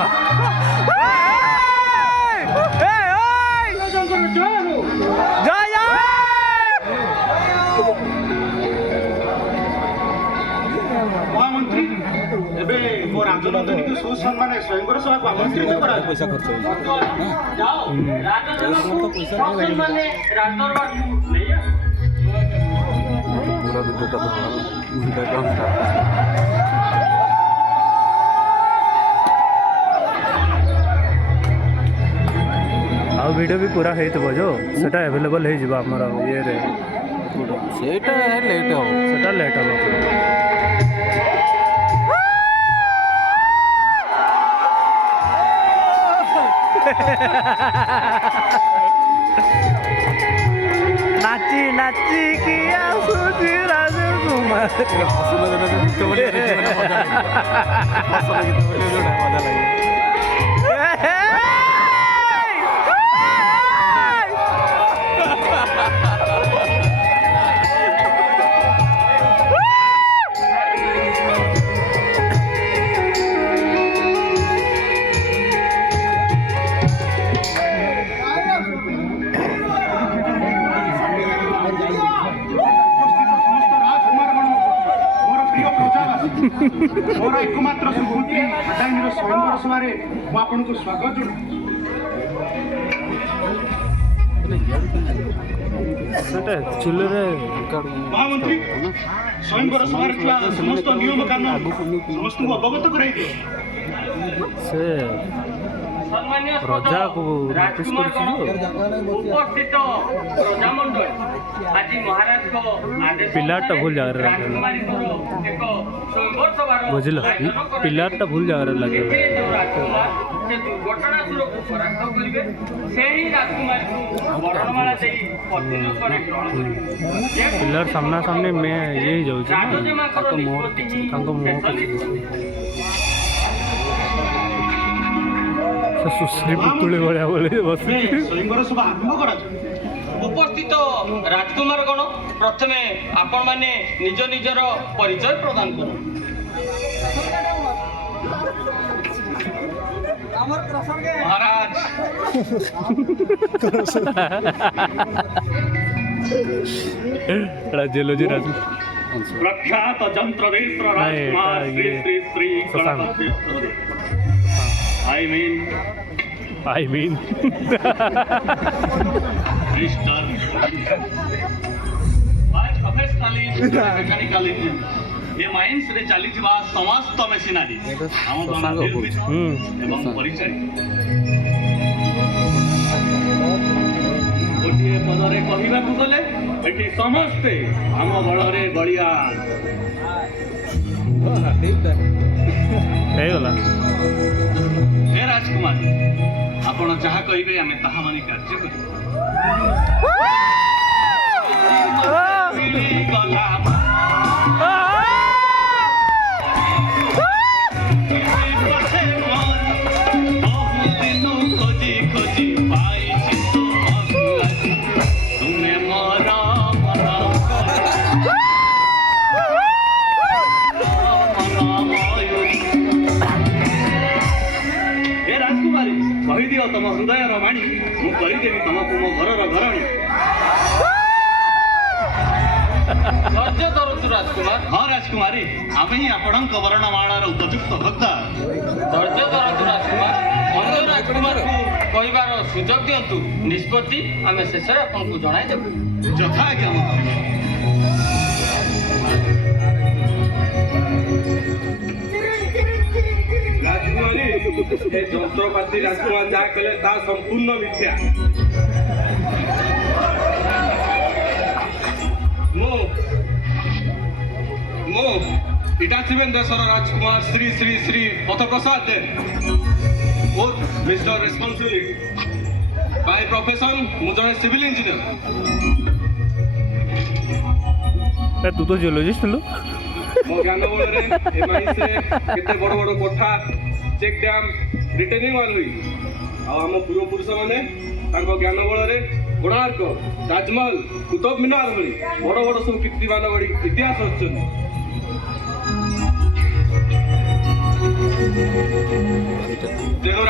बाबा महामंत्री एबे मो राजनंदनी को सुसम्मान स्वयंवर सभा को आमंत्रित करा पैसा खर्च हो जाओ राजनंदनी सम्मान राजदरबार नहीं है पूरा विद्युत आ वीडियो भी पूरा है तो जो सेटा अवेलेबल है जीवा हमर ये रे सेटा लेट हो सेटा लेट हो नाची नाची किया सुधी राजकुमार मोर एकमात्र सुबुद्धि दाइनीर स्वयंवर सभार आपको स्वागत महामंत्री स्वयंवर सभार समस्त नियम कानून समस्त अवगत कराई से प्रजा को नोटिस उपस्थित प्रजामंडल आज महाराज को आदेश पिलाटा भूल जा रहा है बुझल पिलाटा भूल जा रहा लगे दुर्घटना को परास्त करेंगे से ही राजकुमार को वर्णमाला दे प्रतिनिधि पर ग्रहण करेंगे पिलर सामना सामने में यही जाऊँ सुश्री पुतुले भलिया बोले बस स्वयंवर सभा आरंभ करा उपस्थित राजकुमार गण प्रथमे आपण माने निज निजर परिचय प्रदान करो महाराज राज्योलॉजी राजू प्रख्यात जंत्रदेश्वर Rajkumar Shri Shri Shri Ganapati I mean mister by professionally mechanically ये माइंस रे चली जवा समस्त मशीनरी हम दोना निर्मित एवं परिचय गोटिए पदरे कहिबा को गले एठी समस्ते हम बळरे बळिया हे गला हे राजकुमार आपण जहाँ कहिबे आमे ताहा मानि कार्य करिबो तम हृदय रमाणी मु करदेवी तुमको मो घर घरणी धैर्य धरतु राजकुमार हाँ राजकुमारी आम ही आपण वर्णमालार उपयुक्त भक्ता धैर्य धरतु राजकुमार अन्य राजकुमार को कहबार सुजोग दिंतु निष्पत्ति आम शेष आपको जनईदेबू यथाज्ञा जंत्रपाति राजकुमार जहाँ कले संपूर्ण मिथ्या मो इटा देशर राजकुमार श्री श्री श्री पथप्रसाद दे both mister responsibility by profession मु जने सिविल इंजीनियर तू तो जियोलॉजिस्ट लो मो ज्ञान बଳରେ एमआईसे केते बड़ बड़ कोठा चेक डैम रिटेनिंग वाल हुई आम पूर्वपुरुष मैंने ज्ञान बल कोणार्क ताजमहल कुतुब मीनार भली बड़ बड़ सब कीर्तिमान बड़ी इतिहास रचना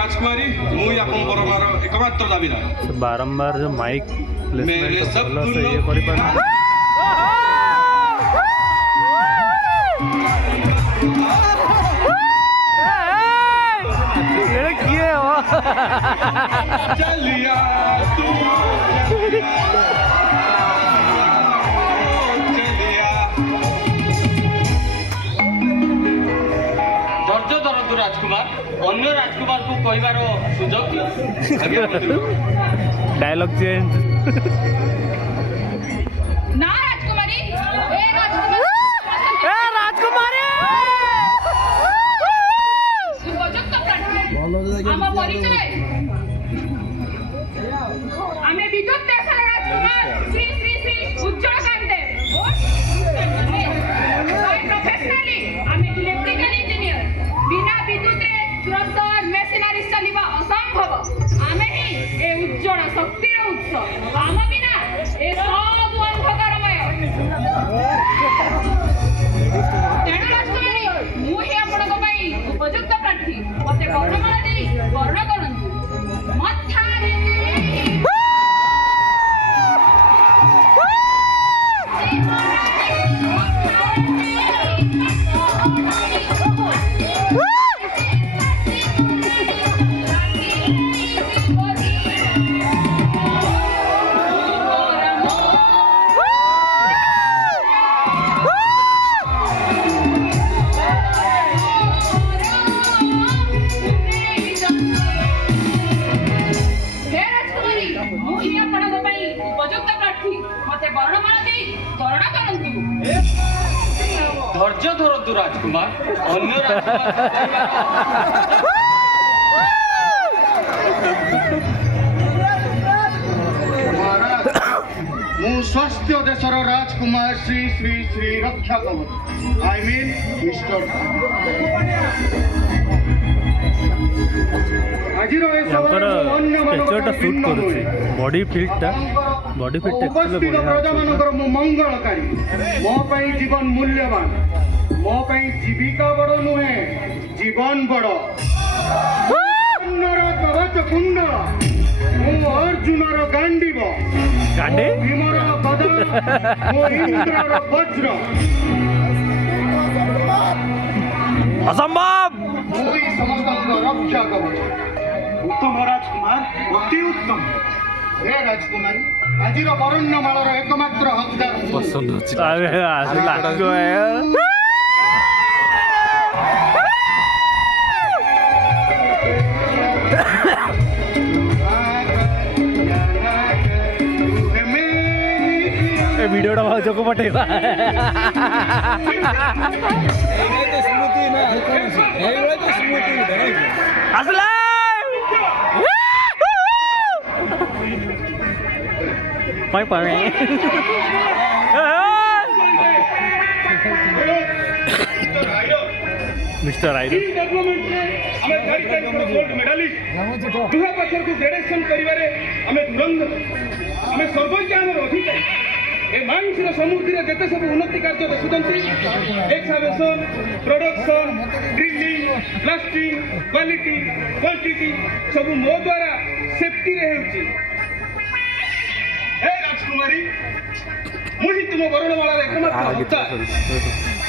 राजकुमारी मुई आपन परमार एकमात्र दाबीदार से बारंबार जो माइक मेरे प्लेसमेंट सब भल से ये लोग- करि पार ये किए हो चलिया तू चलिया ଧୈର୍ଯ୍ୟ ଧରନ୍ତୁ ରାଜକୁମାର ଅନ୍ୟ ରାଜକୁମାରକୁ କହିବାର ସୁଯୋଗ ଦିଅନ୍ତୁ। आज्ञा मंत्री डायलॉग चेंज ना राजकुमारी ए राजकुमारी उपयुक्त प्रार्थी आम परिचय आमे विद्युत देशर राजकुमार श्री श्री श्री उज्जवल कांते प्रोफेशनली आमे इलेक्ट्रिकल इंजीनियर बिना विद्युत रे क्रसर मेशिनरी चलिबा असंभव आमे ही ए उज्जवल शक्तिर उत्स आम बिना ए सब अंधकारमय तेणु राजकुमारी मु ही आपणक पई उपयुक्त प्रार्थी मते वर्णमाला देई वर्ण करंतु मथारे हे राजकुमारी मु ही आपणक पई उपयुक्त प्रार्थी मते वर्णमाला देई वर्ण करंतु ଧୈର୍ଯ୍ୟ ଧରନ୍ତୁ ରାଜକୁମାର ଅନ୍ୟ ରାଜକୁମାର ମୁଁ ସ୍ୱାସ୍ଥ୍ୟ ଦେଶର ରାଜକୁମାର ଶ୍ରୀ ଶ୍ରୀ ଶ୍ରୀ ରକ୍ଷା କବଚ ଆଇ ମିନ୍ ମିଷ୍ଟର ଆଜିର ଏ याकर ଅନ୍ୟମାନଙ୍କର टेक्चर शूट करूची बॉडी फिट ଉପସ୍ଥିତ ପ୍ରଜାମାନଙ୍କର ମୁଁ ମଙ୍ଗଳକାରୀ ମୋ ପାଇଁ ଜୀବନ ମୂଲ୍ୟବାନ ମୋ ପାଇଁ ଜୀବିକା ବଡ଼ ନୁହେଁ ଜୀବନ ବଡ଼ କର୍ଣ୍ଣର କବଚ କୁଣ୍ଡଳ ମୁଁ ଅର୍ଜୁନର ଗାଣ୍ଡିବ गांडी ଭୀମର ଗଦା ମୋ ଇନ୍ଦ୍ରର ବଜ୍ର असंभव ମୁଁ ହିଁ ସମସ୍ତଙ୍କ ରକ୍ଷା କବଚ ଉତ୍ତମ ରାଜକୁମାର ଅତି ଉତ୍ତମ ହେ ରାଜକୁମାରୀ ଆଜିର ବରଣ୍ୟମାଳର ଏକମାତ୍ର ହକଦାର ମୁଁ। ପସନ୍ଦ ଅଛି अरे लागो ए वीडियोटा भाऊजोको पठेवा असला पाय पाय मिस्टर आइडल डेवलपमेंट ଆମେ ଗାଡ଼ି ଟାଇପର ଗୋଲ୍ଡ ମେଡାଲିଷ୍ଟ ଦୁହେଁ ପକ୍ଷକୁ ଗ୍ରେଡେସନ କରିବାରେ ଆମେ ଧୁରନ୍ଧର ଆମେ ସର୍ବଜ୍ଞ ଆମର ଅଧିକାରୀ ଏ ମାଇନ୍ସର ସମୃଦ୍ଧିରେ ଯେତେ ସବୁ ଉନ୍ନତି କାର୍ଯ୍ୟ ଦେଖୁଛନ୍ତି excavation production drilling blasting quality quantity ସବୁ ମୋ ଦ୍ୱାରା ସେଫ୍ଟିରେ ହେଉଛି ହେ ରାଜକୁମାରୀ ମୁଁ ହିଁ ତୁମ ବରଣମାଳାର ଏକମାତ୍ର ହକ୍ତା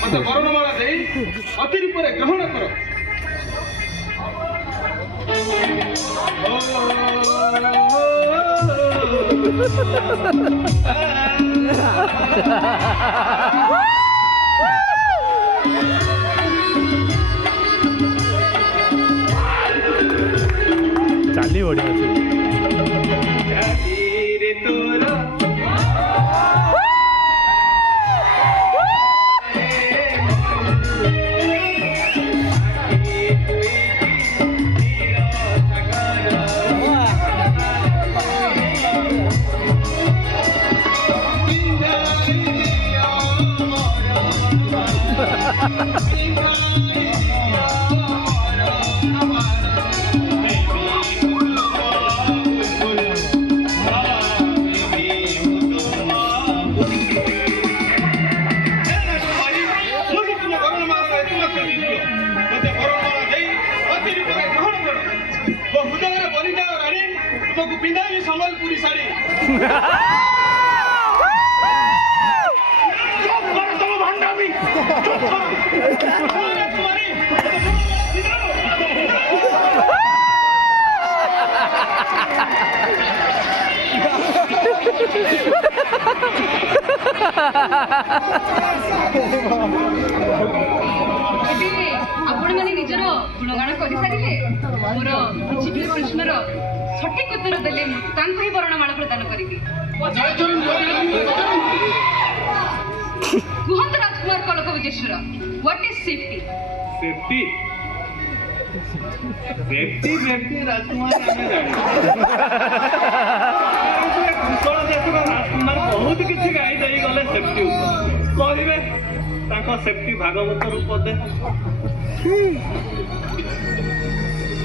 ମତେ ବରଣମାଳା ଦେଇ ଅତି ରୂପରେ ଗ୍ରହଣ କର चाली बढ़िया से तुमको पिंधाई संबलपुरी साड़ी चुप करो तुम भंडामी चुप करो राजकुमारी आपण माने निजर गुणगान करि सारिले मोर पृथ्वी प्रश्नर सठिक उत्तर देले तांको ही वर्णमाला प्रदान करिबी कुहंत राजकुमार कलक विजेश्वर what is safety safety safety safety Rajkumar आमे जानी कुशल देशर राजकुमार बहुत किसी गाई देई गले सेफ्टी ऊपर कहबे ताको सेफ्टी भागवत रूप दे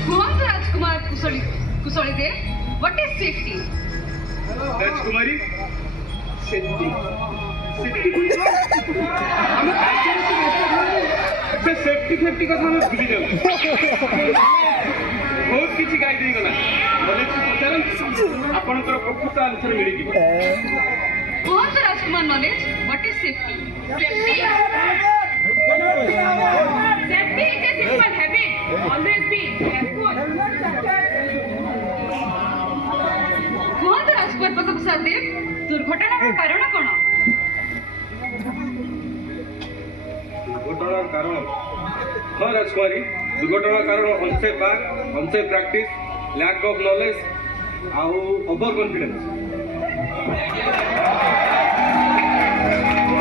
कुहंत राजकुमार कुशली कुशली दे what is safety Rajkumari safety safety हम से सेफ्टी सेफ्टी कथा हम भूली जाऊ बहुत किसी गाई देई गला बोले पचारन आपनकर प्रकृत आंसर मिली जी कुहंत Rajkumar knowledge what is safety safety safety is a simple habit always be careful कुहंत राजकुमार प्रसाद देव दुर्घटनार कारण कोन दुर्घटनार कारण हाँ राजकुमारी दुर्घटनार कारण unsafe practice lack of knowledge आउ ओवर कॉन्फिडेंस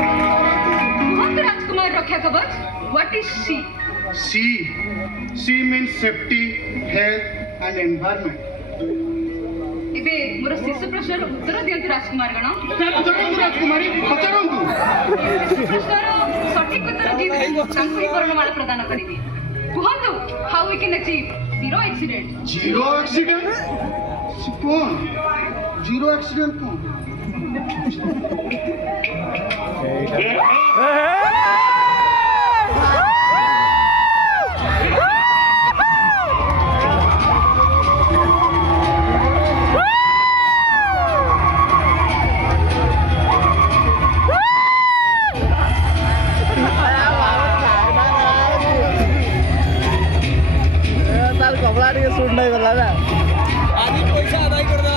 कुहंत राजकुमार रक्षा कवच what is C C means safety, health and environment. एबे मोर शिशु प्रश्नर उत्तर दियंतु राजकुमार गण पचारंतु राजकुमारी पचारंतु प्रश्नर सठिक उत्तर दी तांको ही वर्णमाला प्रदान करिबी कुहंतु how we can achieve zero accident Zero accident? कौन जीरो एक्सीडेंट कौन कपड़ा टे सुट नहीं गला ना आदि पैसा अदा कर दे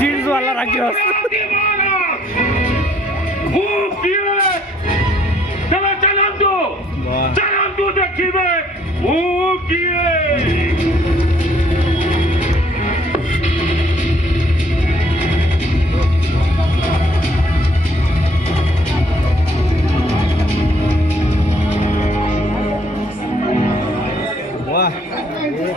जीन्स वाला रखियो